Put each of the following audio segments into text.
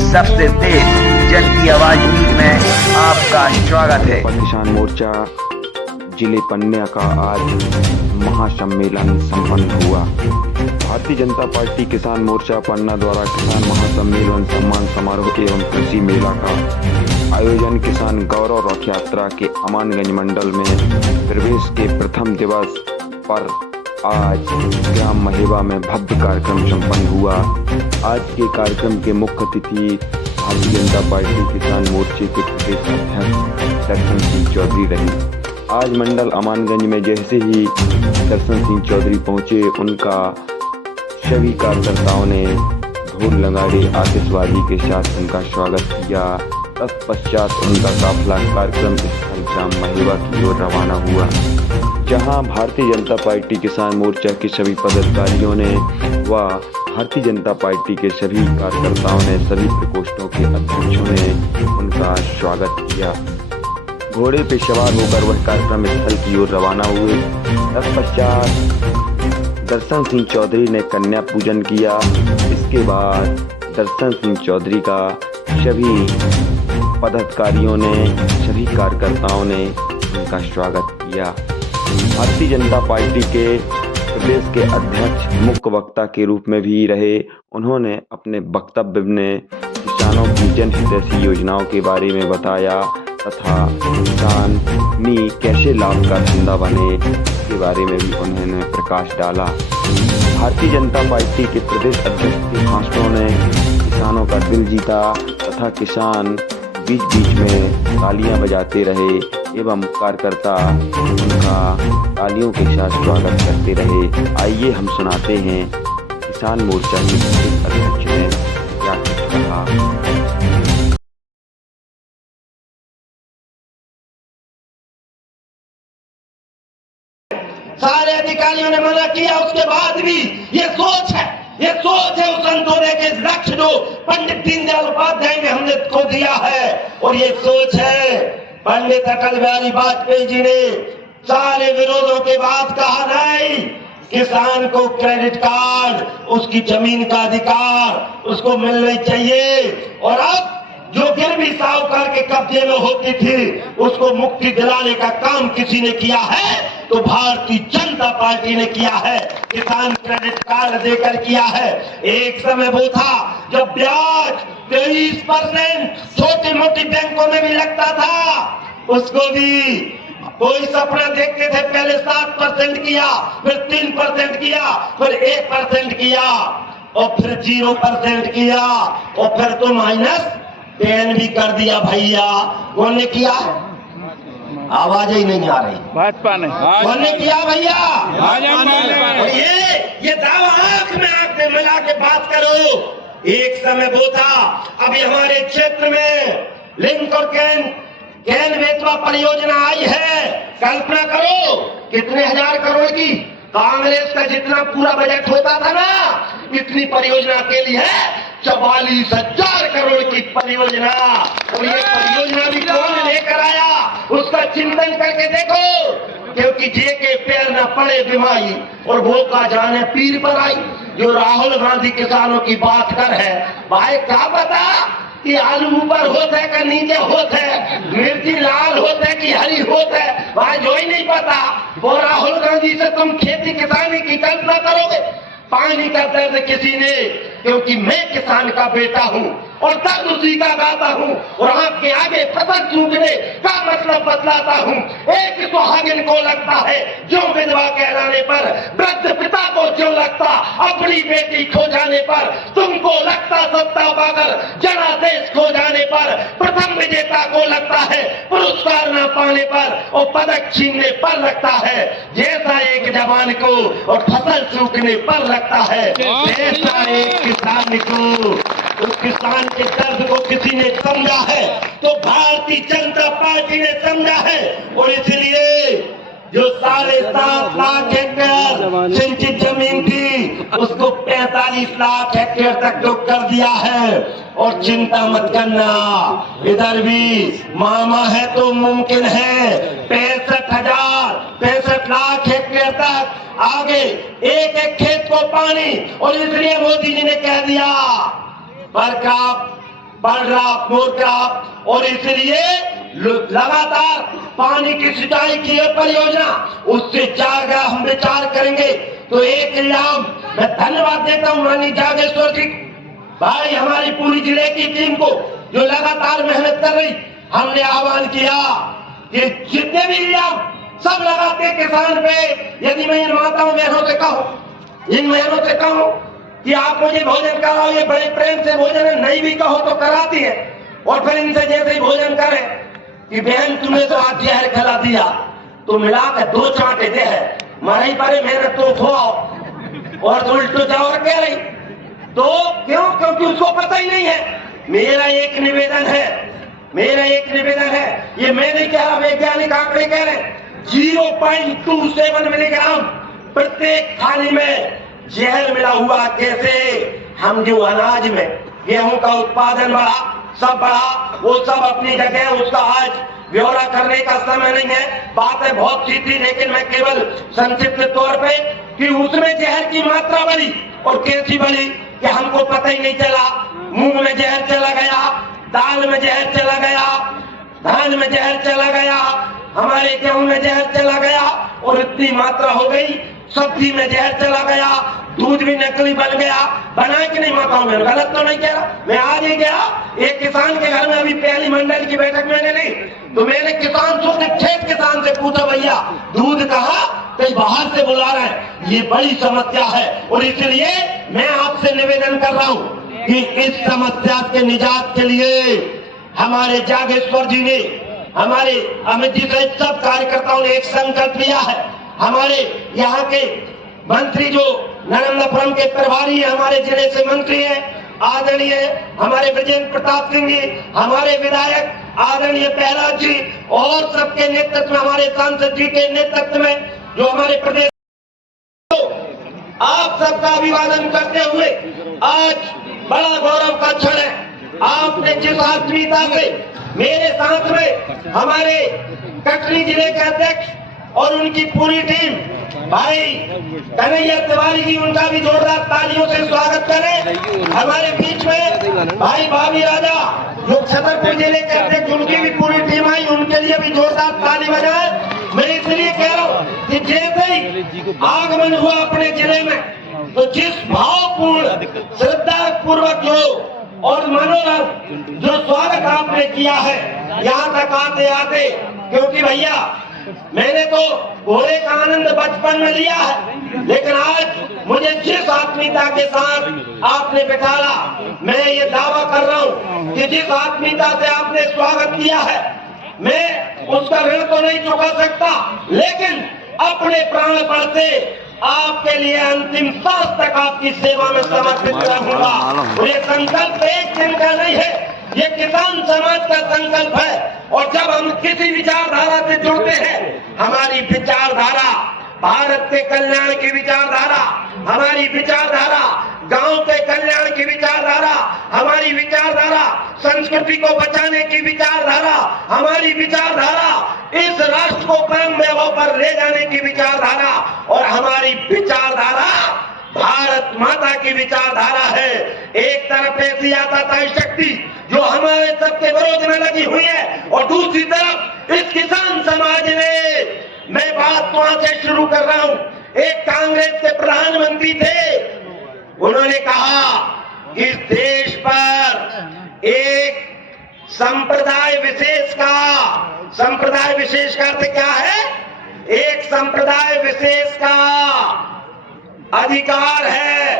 सबसे तेज जन की आवाज न्यूज में आपका स्वागत है। किसान मोर्चा जिले पन्ना का आज महासम्मेलन संपन्न हुआ। भारतीय जनता पार्टी किसान मोर्चा पन्ना द्वारा किसान महासम्मेलन सम्मान समारोह एवं कृषि मेला का आयोजन किसान गौरव रथ यात्रा के अमानगंज मंडल में प्रवेश के प्रथम दिवस पर आज ग्राम महेवा में भव्य कार्यक्रम संपन्न हुआ। आज के कार्यक्रम के मुख्य अतिथि भारतीय जनता पार्टी किसान मोर्चे के प्रदेश अध्यक्ष दर्शन सिंह चौधरी रहे। आज मंडल अमानगंज में जैसे ही दर्शन सिंह चौधरी पहुंचे, उनका सभी कार्यकर्ताओं ने ढोल नगाड़े आतिशबाजी के साथ उनका स्वागत किया। तत्पश्चात उनका काफिला कार्यक्रम स्थल ग्राम महेवा की ओर रवाना हुआ, जहां भारतीय जनता पार्टी किसान मोर्चा के सभी पदाधिकारियों ने व भारतीय जनता पार्टी के सभी कार्यकर्ताओं ने, सभी प्रकोष्ठों के अध्यक्षों ने उनका स्वागत किया। घोड़े पे सवार होकर वह कार्यक्रम स्थल की ओर रवाना हुए। तत्पश्चात दर्शन सिंह चौधरी ने कन्या पूजन किया। इसके बाद दर्शन सिंह चौधरी का सभी पदाधिकारियों ने, सभी कार्यकर्ताओं ने उनका स्वागत किया। भारतीय जनता पार्टी के प्रदेश के अध्यक्ष मुख्य वक्ता के रूप में भी रहे। उन्होंने अपने वक्तव्य में किसानों की जनहितैषी योजनाओं के बारे में बताया तथा किसान कैसे लाभ का धंधा बने के बारे में भी उन्होंने प्रकाश डाला। भारतीय जनता पार्टी के प्रदेश अध्यक्ष के भाषणों ने किसानों का दिल जीता तथा किसान बीच बीच में तालियां बजाते रहे एवं कार्यकर्ता उनका तालियों के साथ स्वागत करते रहे। आइए हम सुनाते हैं किसान मोर्चा के प्रदेश अध्यक्ष ने क्या कुछ कहा। सारे अधिकारियों ने मना किया, उसके बाद भी ये सोच है उस अंत्योदय के लक्ष्य जो पंडित दीनदयाल उपाध्याय ने हमने को दिया है। और ये सोच है पंडित अटल बिहारी वाजपेयी जी ने सारे विरोधों के बाद कहा, नहीं, किसान को क्रेडिट कार्ड, उसकी जमीन का अधिकार उसको मिलना चाहिए। और अब जो गिरवी साहूकार के कब्जे में होती थी, उसको मुक्ति दिलाने का काम किसी ने किया है तो भारतीय जनता पार्टी ने किया है। किसान क्रेडिट कार्ड देकर किया है। एक समय वो था जब ब्याज 23% छोटी मोटी बैंकों में भी लगता था, उसको भी कोई सपना देखते थे। पहले 7% किया, फिर 3% किया, फिर 1% किया और फिर 0% किया और फिर तो -10 भी कर दिया। भैया कौन ने किया? आवाज ही नहीं आ रही। भाजपा ने। कौन ने किया भैया? और ये दावा आंख में मिला के बात करो। एक समय वो था, अभी हमारे क्षेत्र में लिंक और कैन बेतवा परियोजना आई है। कल्पना करो कितने हजार करोड़ की, कांग्रेस का जितना पूरा बजट होता था ना, इतनी परियोजना के लिए है 44,000 करोड़ की परियोजना। और ये परियोजना भी कौन लेकर आया, उसका चिंतन करके देखो। क्योंकि जे के पैर न पड़े बीमारी और वो का जाने पीर पर आई। जो राहुल गांधी किसानों की बात कर है, भाई क्या पता कि आलू ऊपर होता है कि नीचे होता है, मिर्ची लाल होता है कि हरी होता है, भाई जो ही नहीं पता। वो राहुल गांधी से तुम खेती किसानी की कल्पना करोगे? पानी का दर्द किसी ने, क्योंकि मैं किसान का बेटा हूँ और दर्द उसी का गाता हूँ और आपके आगे फसल चूकने का मतलब बतलाता हूँ। एक सुहागिन को लगता है जो विधवा कहलाने पर, वृद्ध पिता को जो लगता अपनी बेटी खो जाने पर, तुमको लगता सत्ता पाकर जनादेश खो जाने पर, प्रथम विजेता को लगता है पुरस्कार न पाने पर और पदक छीनने पर लगता है। जैसा एक जवान को और फसल सूखने पर लगता है, ऐसा एक किसान को, उस किसान के दर्द को किसी ने समझा है तो भारतीय जनता पार्टी ने समझा है। और इसलिए जो 7.5 लाख हेक्टेयर सिंचित जमीन थी, उसको 45 लाख हेक्टेयर तक जो कर दिया है। और चिंता मत करना, इधर भी मामा है तो मुमकिन है 65 लाख हेक्टेयर तक आगे एक एक खेत को पानी। और इसलिए मोदी जी ने कह दिया पर का बढ़ रहा मोर्चा, और इसलिए लगातार पानी की सिंचाई की ये परियोजना उससे ज्यादा हम विचार करेंगे। तो एक इल्जाम मैं धन्यवाद देता हूं माननीय जागेश्वर जी भाई, हमारी पूरी जिले की टीम को जो लगातार मेहनत कर रही। हमने आह्वान किया कि जितने भी इल्जाम सब लगाते किसान पे, यदि मैं इन माताओं बहनों से कहूं, इन बहनों से कहूं कि आप मुझे भोजन कराओ, ये बड़े प्रेम से भोजन नहीं भी कहो तो कराती है, और फिर इनसे जैसे ही भोजन करे कि बहन तुम्हें तो आज जहर खिला दिया, तो मिलाकर 2 चांटे दे है, मरई परे मेहनत तो खुआओ, और तो उल्टो जाओ और कह रही। तो क्यों? क्योंकि उसको पता ही नहीं है। मेरा एक निवेदन है, ये मैं नहीं कह रहा, वैज्ञानिक आंकड़े कह रहे हैं, 0.27 मिलीग्राम प्रत्येक थाली में जहर मिला हुआ। कैसे? हम जो अनाज में गेहूं का उत्पादन बढ़ा, सब बढ़ा, वो सब अपनी जगह, उसका आज ब्यौरा करने का समय नहीं है, बातें बहुत सी थी, लेकिन मैं केवल संक्षिप्त तौर पे कि उसमें जहर की मात्रा बढ़ी, और कैसी बढ़ी कि हमको पता ही नहीं चला। मुंह में जहर चला गया, दाल में जहर चला गया, धान में जहर चला गया, हमारे गेहूं में जहर चला गया, और इतनी मात्रा हो गई, सब्जी में जहर चला गया, दूध भी नकली बन गया। बना कि नहीं माताओं में? गलत तो नहीं कह रहा। मैं आज ही गया एक किसान के घर में, अभी पहली मंडल की बैठक मैंने नहीं, तो मैंने किसान से, ठेठ किसान से पूछा, भैया दूध कहाँ? कहीं बाहर से बुला रहे हैं। ये बड़ी समस्या है, और इसलिए मैं आपसे निवेदन कर रहा हूँ कि इस समस्या के निजात के लिए हमारे जागेश्वर जी ने, हमारे अमित जी सहित सब कार्यकर्ताओं ने एक संकल्प लिया है। हमारे यहाँ के मंत्री जो नर्मदापुरम के प्रभारी है, हमारे जिले से मंत्री हैं आदरणीय हमारे ब्रजेंद्र प्रताप सिंह जी, हमारे विधायक आदरणीय प्रहलाद जी, और सबके नेतृत्व में, हमारे सांसद जी के नेतृत्व में जो हमारे प्रदेश, आप सबका अभिवादन करते हुए आज बड़ा गौरव का क्षण है। आपने जिस आत्मीयता से मेरे साथ में हमारे कटनी जिले के अध्यक्ष और उनकी पूरी टीम, भाई कन्हैया तिवारी जी, उनका भी जोरदार तालियों से स्वागत करें। हमारे बीच में भाई भाभी राजा जो छतरपुर जिले के अध्यक्ष, उनकी भी पूरी टीम आई, उनके लिए भी जोरदार ताली बजाए। मैं इसलिए कह रहा हूँ कि जैसे ही आगमन हुआ अपने जिले में, तो जिस भावपूर्ण श्रद्धा पूर्वक जो और मनोरम जो स्वागत आपने किया है यहाँ तक आते आते, क्योंकि भैया मैंने तो घोड़े का आनंद बचपन में लिया है, लेकिन आज मुझे जिस आत्मीयता के साथ आपने बिठाला, मैं ये दावा कर रहा हूँ कि जिस आत्मीयता से आपने स्वागत किया है, मैं उसका ऋण तो नहीं चुका सकता, लेकिन अपने प्राणपण से आपके लिए अंतिम सांस तक आपकी सेवा में समर्पित रहूंगा। ये संकल्प एक दिन का नहीं है, ये किसान समाज का संकल्प है। और जब हम किसी विचारधारा से जुड़ते हैं, हमारी विचारधारा भारत के कल्याण की विचारधारा, हमारी विचारधारा गांव के कल्याण की विचारधारा, हमारी विचारधारा संस्कृति को बचाने की विचारधारा, हमारी विचारधारा इस राष्ट्र को परम वैभव पर ले जाने की विचारधारा, और हमारी विचारधारा भारत माता की विचारधारा है। एक तरफ ऐसी आताताई शक्ति जो हमारे सबके विरोध में लगी हुई है, और दूसरी तरफ इस किसान समाज ने, मैं बात वहां से शुरू कर रहा हूं, एक कांग्रेस के प्रधानमंत्री थे, उन्होंने कहा कि इस देश पर एक संप्रदाय विशेष का अर्थ क्या है? एक संप्रदाय विशेष का अधिकार है,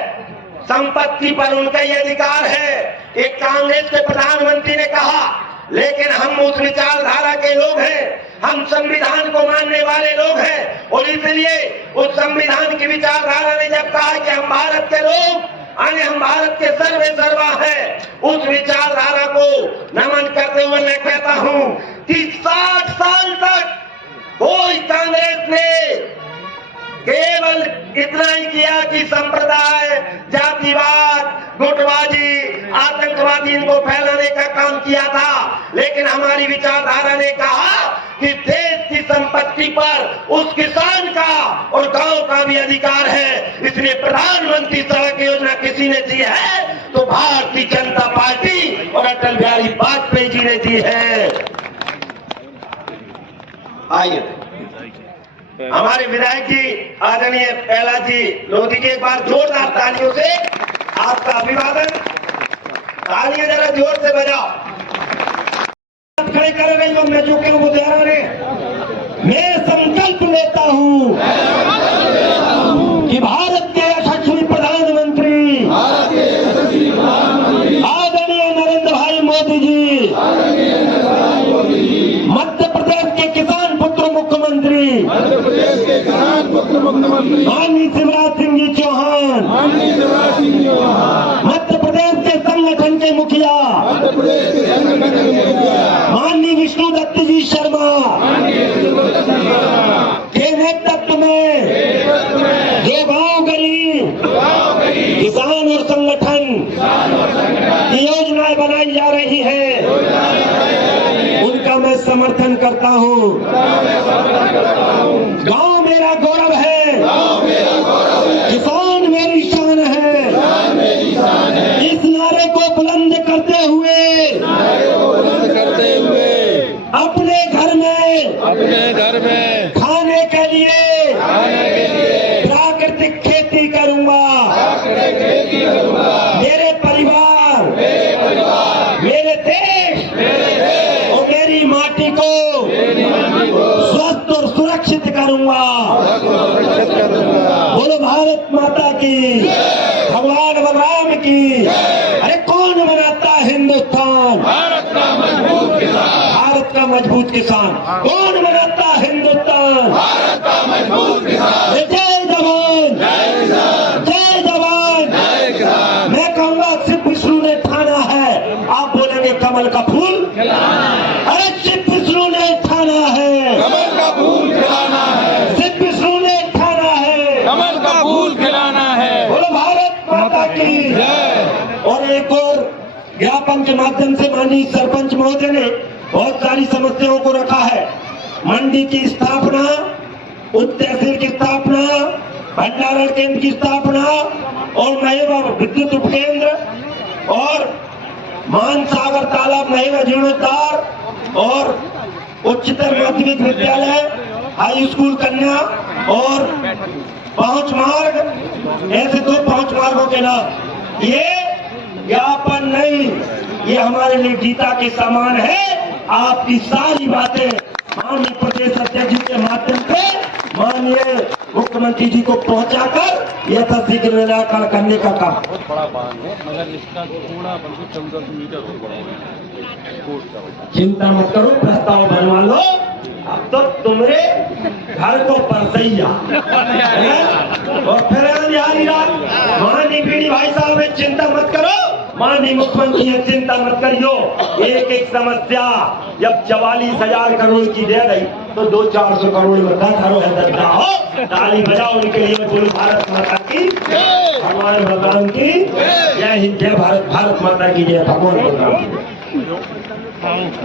संपत्ति पर उनका ये अधिकार है। एक कांग्रेस के प्रधानमंत्री ने कहा, लेकिन हम उस विचारधारा के लोग हैं, हम संविधान को मानने वाले लोग हैं, और इसलिए उस संविधान की विचारधारा ने जब कहा कि हम भारत के लोग, यानी हम भारत के सर्वे सर्वा हैं, उस विचारधारा को नमन करते हुए मैं कहता हूं कि 60 साल तक कोई कांग्रेस ने केवल इतना ही किया कि संप्रदाय, जातिवाद, गुटबाजी, आतंकवादी इनको फैलाने का काम किया था, लेकिन हमारी विचारधारा ने कहा कि देश की संपत्ति पर उस किसान का और गांव का भी अधिकार है। इसलिए प्रधानमंत्री सड़क योजना किसी ने दी है तो भारतीय जनता पार्टी और अटल बिहारी वाजपेयी जी ने दी है। आइए हमारे विधायक जी आदरणीय पहला जी लोधी के एक बार जोरदार तालियों से आपका अभिवादन। तालियां जरा जोर से बजाओ। खड़े कर रही हूं मैं जो कहूं वो दोहरा रहे। मैं संकल्प लेता हूं कि भारत के यशस्वी प्रधानमंत्री आदरणीय नरेंद्र भाई मोदी जी, मध्य प्रदेश के किसान पुत्र मुख्यमंत्री माननीय शिवराज सिंह जी चौहान, मध्य प्रदेश के संगठन के मुखिया माननीय विष्णु दत्त जी शर्मा के नेतृत्व में जो गांव गरीब किसान और संगठन की योजनाएं बनाई जा रही हैं, उनका मैं समर्थन करता हूं। गांव मेरा गौरव है, किसान मेरी शान है। इस नारे को बुलंद करते हुए अपने घर में खाने के लिए प्राकृतिक खेती करूंगा। मेरे परिवार, मेरे देश और मेरी माटी को स्वस्थ और सुरक्षित करूंगा। बोलो भारत माता की, भगवान बलराम की। अरे कौन बनाता हिंदुस्तान? भारत का मजबूत किसान। कौन बनाता हिंदुस्तान? भारत का मजबूत किसान। जय जवान, जय जवान। मैं कहूंगा सिर्फ विष्णु ने ठाना है, आप बोलेंगे कमल का फूल। अरे सिर्फ विष्णु ने ठाना है, कमल का फूल खिलाना है। सिर्फ विष्णु ने ठाना है, कमल का फूल खिलाना है। बोलो भारत माता की जय। और एक और ज्ञापन के माध्यम से माननीय सरपंच महोदय ने बहुत सारी समस्याओं को रखा है। मंडी की स्थापना, उप तहसील की स्थापना, भंडारण केंद्र की स्थापना और महिवा विद्युत उपकेंद्र और मानसागर तालाब महिवा जीर्णोद्धार और उच्चतर माध्यमिक विद्यालय, हाई स्कूल कन्या और पहुंच मार्ग, ऐसे 2 पहुंच मार्गों के नाम। ये ज्ञापन नहीं, ये हमारे लिए गीता के समान है। आपकी सारी बातें माननीय प्रदेश अध्यक्ष जी के माध्यम से माननीय मुख्यमंत्री जी को पहुंचाकर यथाशीघ्र निराकरण करने का काम। बहुत बड़ा बांध है, मगर इसका थोड़ा बल्कि 14 मीटर और बड़ा होगा। चिंता मत करो, प्रस्ताव बनवा लो। अब तो तुम्हारे घर को परसैया और फिर बिहारी राज माननीय बीडी भाई साहब चिंता मत करो, माननीय मुख्यमंत्री चिंता मत करियो। एक एक समस्या जब 44,000 करोड़ की दे रही तो 200-400 करोड़ में 10 करोड़ है। ताली बजाओ उनके लिए। बोलो भारत माता की, भगवान बलराम की जय हिंद, जय भारत। भारत माता की जय, भगवान बलराम की।